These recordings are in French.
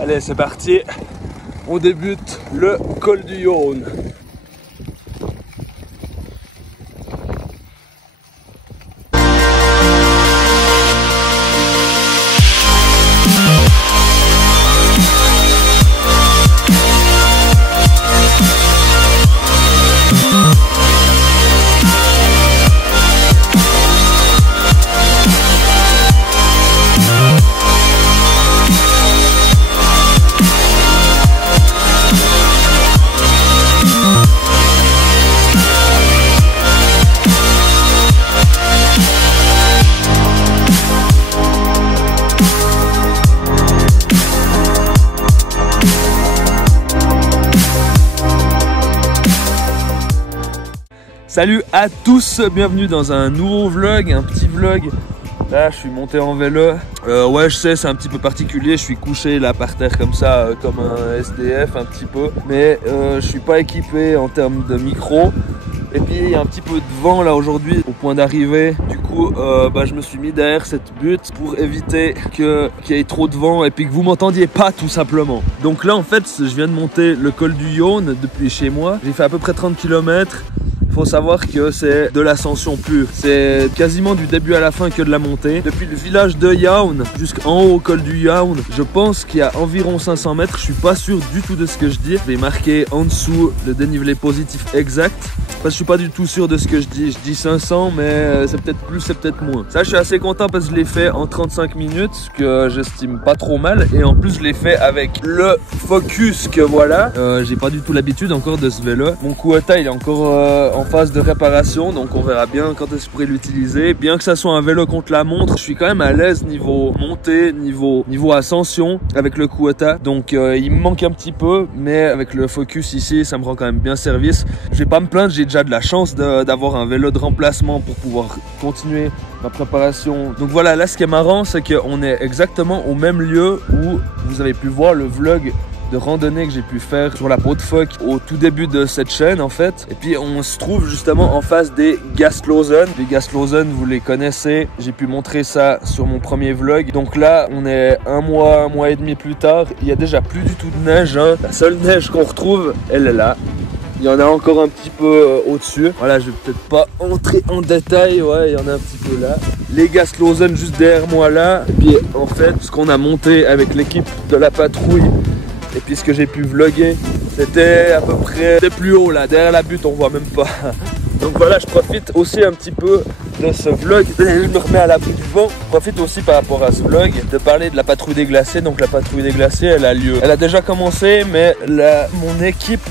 Allez, c'est parti. On débute le col du Yonne. Salut à tous, bienvenue dans un nouveau vlog, un petit vlog. Là je suis monté en vélo, ouais je sais c'est un petit peu particulier, je suis couché là par terre comme ça, comme un SDF un petit peu. Mais je suis pas équipé en termes de micro. Et puis il y a un petit peu de vent là aujourd'hui au point d'arrivée. Du coup je me suis mis derrière cette butte pour éviter qu'il y ait trop de vent et puis que vous m'entendiez pas tout simplement. Donc là en fait je viens de monter le col du Yonne depuis chez moi. J'ai fait à peu près 30 km. Faut savoir que c'est de l'ascension pure, c'est quasiment du début à la fin que de la montée. Depuis le village de Jaun jusqu'en haut au col du Jaun, je pense qu'il y a environ 500 mètres, je suis pas sûr du tout de ce que je dis. Je vais marquer en dessous le dénivelé positif exact, parce que je suis pas du tout sûr de ce que je dis 500 mais c'est peut-être plus, c'est peut-être moins. Ça je suis assez content parce que je l'ai fait en 35 minutes, ce que j'estime pas trop mal, et en plus je l'ai fait avec le Focus que voilà. J'ai pas du tout l'habitude encore de ce vélo, mon Kubota il est encore en phase de réparation, donc on verra bien quand est-ce que je pourrai l'utiliser. Bien que ça soit un vélo contre la montre, je suis quand même à l'aise niveau montée, niveau ascension avec le Kubota, donc il me manque un petit peu, mais avec le Focus ici ça me rend quand même bien service. Je vais pas me plaindre, j'ai déjà de la chance d'avoir un vélo de remplacement pour pouvoir continuer ma préparation. Donc voilà, là ce qui est marrant c'est qu'on est exactement au même lieu où vous avez pu voir le vlog de randonnée que j'ai pu faire sur la Peau de Phoque au tout début de cette chaîne en fait. Et puis on se trouve justement en face des Gastlosen. Les Gastlosen vous les connaissez, j'ai pu montrer ça sur mon premier vlog. Donc là on est un mois et demi plus tard, il y a déjà plus du tout de neige, hein. La seule neige qu'on retrouve elle est là. Il y en a encore un petit peu au-dessus. Voilà, je vais peut-être pas entrer en détail. Ouais, il y en a un petit peu là. Les Gastlosen juste derrière moi là. Et puis en fait, ce qu'on a monté avec l'équipe de la patrouille et puis ce que j'ai pu vlogger, c'était à peu près des plus haut là. Derrière la butte, on voit même pas. Donc voilà, je profite aussi un petit peu de ce vlog. Je me remets à l'abri du vent. Je profite aussi par rapport à ce vlog de parler de la patrouille des glaciers. Donc la patrouille des glaciers, elle a lieu. Elle a déjà commencé, mais mon équipe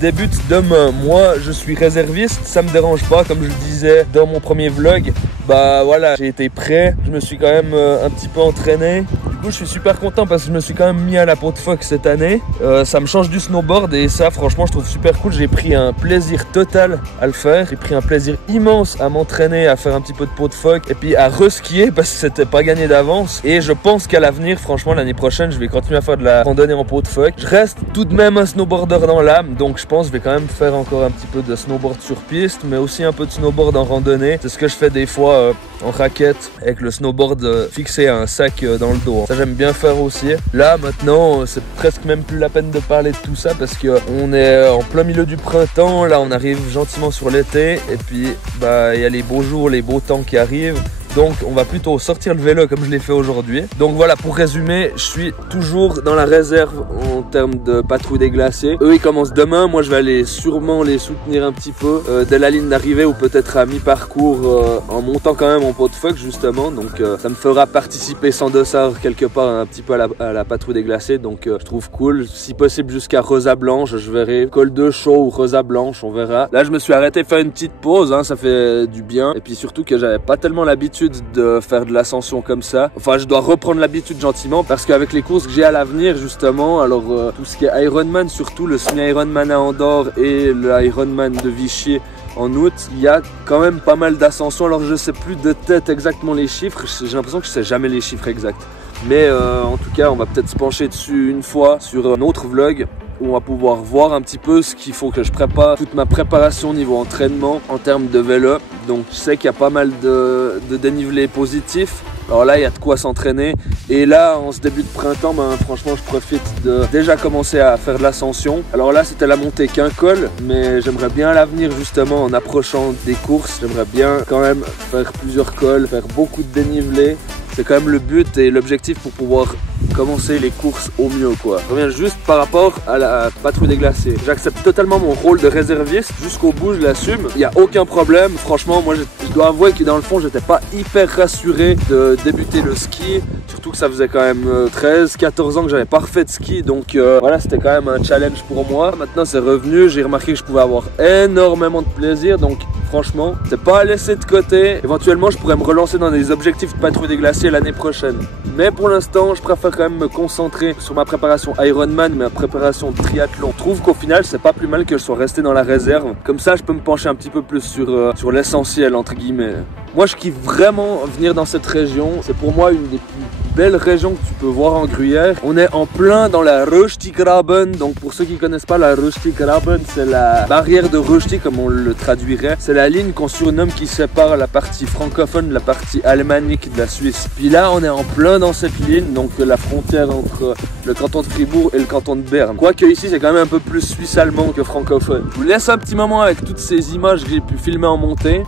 débute demain. Moi, je suis réserviste, ça me dérange pas. Comme je le disais dans mon premier vlog, bah voilà, j'ai été prêt. Je me suis quand même un petit peu entraîné. Du coup, je suis super content parce que je me suis quand même mis à la Peau de Phoque cette année. Ça me change du snowboard et ça, franchement, je trouve super cool. J'ai pris un plaisir total à le faire. J'ai pris un plaisir immense à m'entraîner, à faire un petit peu de Peau de Phoque et puis à reskier parce que c'était pas gagné d'avance. Et je pense qu'à l'avenir, franchement, l'année prochaine, je vais continuer à faire de la randonnée en Peau de Phoque. Je reste tout de même un snowboarder dans l'âme, donc je pense que je vais quand même faire encore un petit peu de snowboard sur piste, mais aussi un peu de snowboard en randonnée. C'est ce que je fais des fois en raquette avec le snowboard fixé à un sac dans le dos. Ça j'aime bien faire aussi. Là maintenant c'est presque même plus la peine de parler de tout ça parce que on est en plein milieu du printemps. Là on arrive gentiment sur l'été et puis bah il y a les beaux jours, les beaux temps qui arrivent. Donc on va plutôt sortir le vélo comme je l'ai fait aujourd'hui. Donc voilà, pour résumer, je suis toujours dans la réserve en termes de patrouille des glaciers. Eux ils commencent demain, moi je vais aller sûrement les soutenir un petit peu dès la ligne d'arrivée ou peut-être à mi-parcours en montant quand même en Peau de Phoque justement. Donc ça me fera participer sans dossard quelque part un petit peu à la patrouille des glaciers. Donc je trouve cool, si possible jusqu'à Rosa Blanche, je verrai col de Chaux ou Rosa Blanche, on verra. Là je me suis arrêté faire une petite pause, hein, ça fait du bien. Et puis surtout que j'avais pas tellement l'habitude de faire de l'ascension comme ça. Enfin je dois reprendre l'habitude gentiment parce qu'avec les courses que j'ai à l'avenir justement, alors tout ce qui est Ironman, surtout le semi-Ironman à Andorre et le Ironman de Vichy en août, il y a quand même pas mal d'ascensions. Alors je sais plus de tête exactement les chiffres, j'ai l'impression que je sais jamais les chiffres exacts. Mais en tout cas on va peut-être se pencher dessus une fois sur un autre vlog où on va pouvoir voir un petit peu ce qu'il faut que je prépare, toute ma préparation niveau entraînement en termes de vélo. Donc je sais qu'il y a pas mal de dénivelé positif. Alors là il y a de quoi s'entraîner. Et là en ce début de printemps, ben, franchement je profite de déjà commencer à faire de l'ascension. Alors là c'était la montée qu'un col, mais j'aimerais bien à l'avenir justement en approchant des courses, j'aimerais bien quand même faire plusieurs cols, faire beaucoup de dénivelé. C'est quand même le but et l'objectif pour pouvoir commencer les courses au mieux quoi. Je reviens juste par rapport à la patrouille des glaciers. J'accepte totalement mon rôle de réserviste jusqu'au bout, je l'assume. Il n'y a aucun problème. Franchement, moi je dois avouer que dans le fond, j'étais pas hyper rassuré de débuter le ski. Surtout que ça faisait quand même 13-14 ans que j'avais pas refait de ski. Donc voilà, c'était quand même un challenge pour moi. Maintenant c'est revenu, j'ai remarqué que je pouvais avoir énormément de plaisir. Donc franchement, c'est pas à laisser de côté. Éventuellement, je pourrais me relancer dans des objectifs de patrouille des glaciers l'année prochaine. Mais pour l'instant, je préfère quand même me concentrer sur ma préparation Ironman, ma préparation de triathlon. Je trouve qu'au final, c'est pas plus mal que je sois resté dans la réserve. Comme ça, je peux me pencher un petit peu plus sur l'essentiel, entre guillemets. Moi, je kiffe vraiment venir dans cette région. C'est pour moi une des plus belles régions que tu peux voir en Gruyère. On est en plein dans la Röstigraben. Donc, pour ceux qui ne connaissent pas la Röstigraben, c'est la barrière de Rösti, comme on le traduirait. C'est la ligne qu'on surnomme qui sépare la partie francophone de la partie alémanique de la Suisse. Puis là, on est en plein dans cette ligne, donc la frontière entre le canton de Fribourg et le canton de Berne. Quoique ici, c'est quand même un peu plus suisse-allemand que francophone. Je vous laisse un petit moment avec toutes ces images que j'ai pu filmer en montée.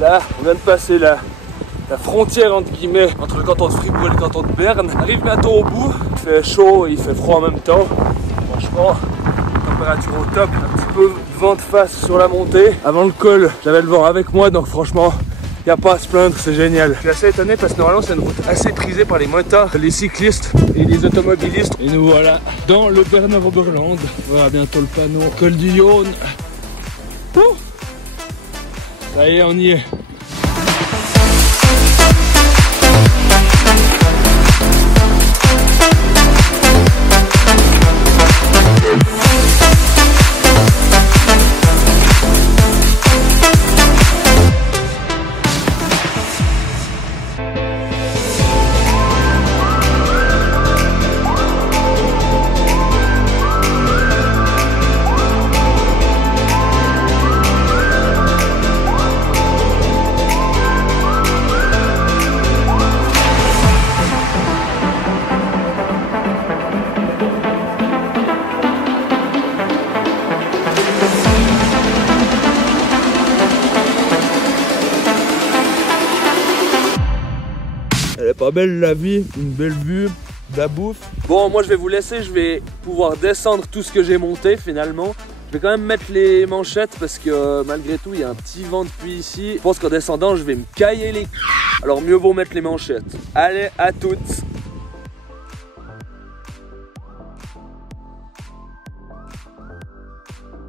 Là, on vient de passer la frontière entre guillemets entre le canton de Fribourg et le canton de Berne. On arrive bientôt au bout. Il fait chaud et il fait froid en même temps. Franchement, température au top, un petit peu de vent de face sur la montée. Avant le col, j'avais le vent avec moi, donc franchement, il n'y a pas à se plaindre, c'est génial. Je suis assez étonné parce que normalement c'est une route assez prisée par les motards, les cyclistes et les automobilistes. Et nous voilà dans le Berner Oberland. Voilà bientôt le panneau Col du Yonne. Ça y est, on y est. Elle est pas belle la vie, une belle vue, de la bouffe. Bon, moi je vais vous laisser, je vais pouvoir descendre tout ce que j'ai monté finalement. Je vais quand même mettre les manchettes parce que malgré tout il y a un petit vent depuis ici. Je pense qu'en descendant je vais me cailler les... Alors mieux vaut mettre les manchettes. Allez, à toutes.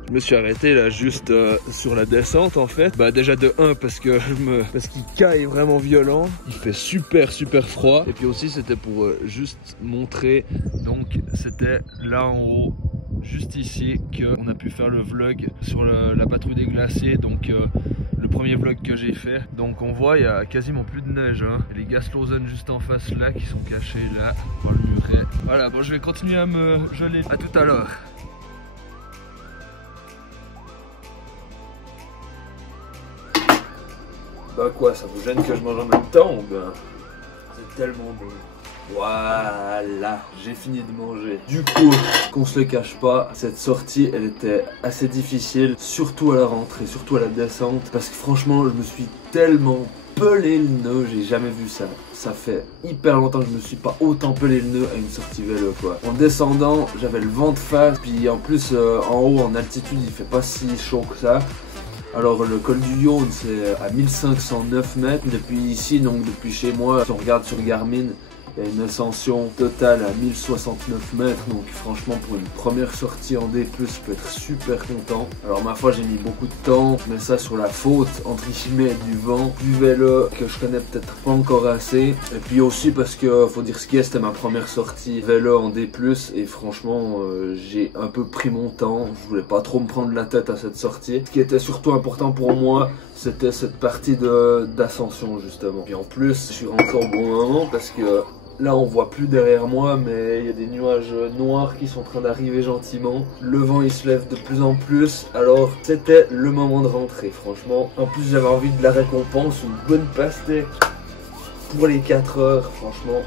Je me suis arrêté là juste sur la descente en fait. Bah déjà de 1 parce qu'il caille vraiment violent. Il fait super froid. Et puis aussi c'était pour juste montrer. Donc c'était là en haut, juste ici, qu'on a pu faire le vlog sur la patrouille des glaciers. Donc le premier vlog que j'ai fait. Donc on voit il y a quasiment plus de neige hein. Les Gaslosen juste en face là qui sont cachés là dans le muret. Voilà, bon je vais continuer à me geler. À tout à l'heure. Bah quoi, ça vous gêne que je mange en même temps ou ben c'est tellement bon. Voilà, j'ai fini de manger. Du coup, qu'on se le cache pas, cette sortie elle était assez difficile, surtout à la rentrée, surtout à la descente, parce que franchement je me suis tellement pelé le nœud, j'ai jamais vu ça. Ça fait hyper longtemps que je me suis pas autant pelé le nœud à une sortie vélo quoi. En descendant, j'avais le vent de face, puis en plus en haut en altitude il fait pas si chaud que ça. Alors le col du Yonne c'est à 1509 mètres depuis ici, donc depuis chez moi, si on regarde sur Garmin, Il y a une ascension totale à 1069 mètres, donc franchement pour une première sortie en D+, je peux être super content. Alors ma foi j'ai mis beaucoup de temps, mais ça sur la faute entre guillemets du vent, du vélo que je connais peut-être pas encore assez. Et puis aussi parce que faut dire ce qu'il y a, c'était ma première sortie vélo en D+, et franchement j'ai un peu pris mon temps, je voulais pas trop me prendre la tête à cette sortie. Ce qui était surtout important pour moi, c'était cette partie d'ascension justement. Et en plus je suis rentré au bon moment parce que là on voit plus derrière moi, mais il y a des nuages noirs qui sont en train d'arriver gentiment. Le vent il se lève de plus en plus, alors c'était le moment de rentrer franchement. En plus j'avais envie de la récompense, une bonne pastèque pour les 4 heures, franchement.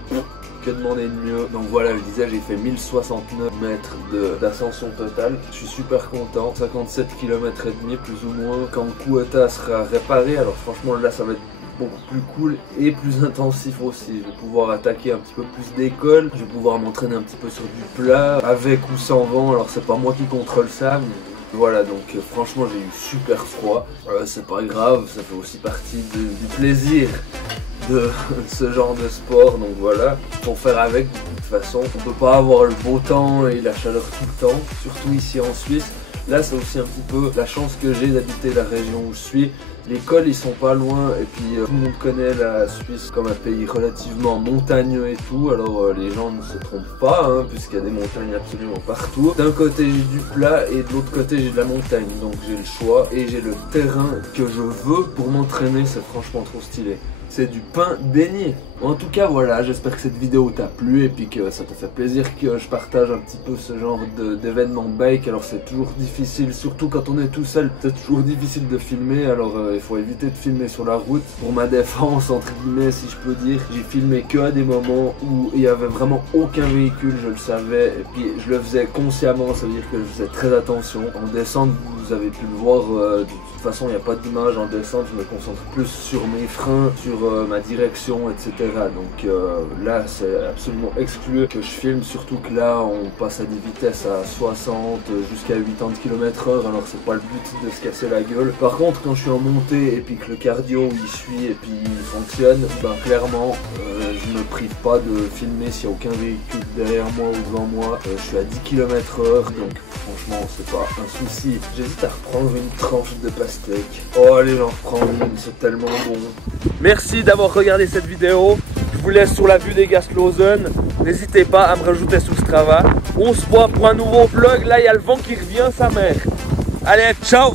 Que demander de mieux? Donc voilà, je disais, j'ai fait 1069 mètres d'ascension totale. Je suis super content. 57 km et demi plus ou moins. Quand Kuota sera réparé, alors franchement là ça va être beaucoup plus cool et plus intensif aussi. Je vais pouvoir attaquer un petit peu plus d'école. Je vais pouvoir m'entraîner un petit peu sur du plat, avec ou sans vent. Alors c'est pas moi qui contrôle ça, mais voilà, donc franchement j'ai eu super froid. C'est pas grave, ça fait aussi partie du plaisir de ce genre de sport, donc voilà, faut faire avec. De toute façon on peut pas avoir le beau temps et la chaleur tout le temps, surtout ici en Suisse. Là c'est aussi un petit peu la chance que j'ai d'habiter la région où je suis. Les cols ils sont pas loin, et puis tout le monde connaît la Suisse comme un pays relativement montagneux et tout, alors les gens ne se trompent pas, hein, puisqu'il y a des montagnes absolument partout. D'un côté j'ai du plat et de l'autre côté j'ai de la montagne, donc j'ai le choix et j'ai le terrain que je veux pour m'entraîner. C'est franchement trop stylé. C'est du pain béni. En tout cas voilà, j'espère que cette vidéo t'a plu et puis que ça t'a fait plaisir que je partage un petit peu ce genre d'événement bike. Alors c'est toujours difficile, surtout quand on est tout seul, c'est toujours difficile de filmer, alors il faut éviter de filmer sur la route. Pour ma défense entre guillemets, si je peux dire, j'ai filmé que à des moments où il y avait vraiment aucun véhicule, je le savais, et puis je le faisais consciemment, ça veut dire que je faisais très attention. En descente, vous avez pu le voir, de toute façon il n'y a pas d'image en descente, je me concentre plus sur mes freins, sur ma direction, etc. Donc là c'est absolument exclu que je filme, surtout que là on passe à des vitesses à 60 jusqu'à 80 km/h, alors c'est pas le but de se casser la gueule. Par contre quand je suis en montée et puis que le cardio il suit et puis il fonctionne, ben clairement je me prive pas de filmer s'il n'y a aucun véhicule derrière moi ou devant moi. Je suis à 10 km/h, donc franchement c'est pas un souci. J'hésite à reprendre une tranche de pastèque. Oh allez, j'en reprends une, c'est tellement bon. Merci d'avoir regardé cette vidéo. Je vous laisse sur la vue des Gastlausen. N'hésitez pas à me rajouter sur Strava. On se voit pour un nouveau vlog. Là il y a le vent qui revient, sa mère. Allez, ciao!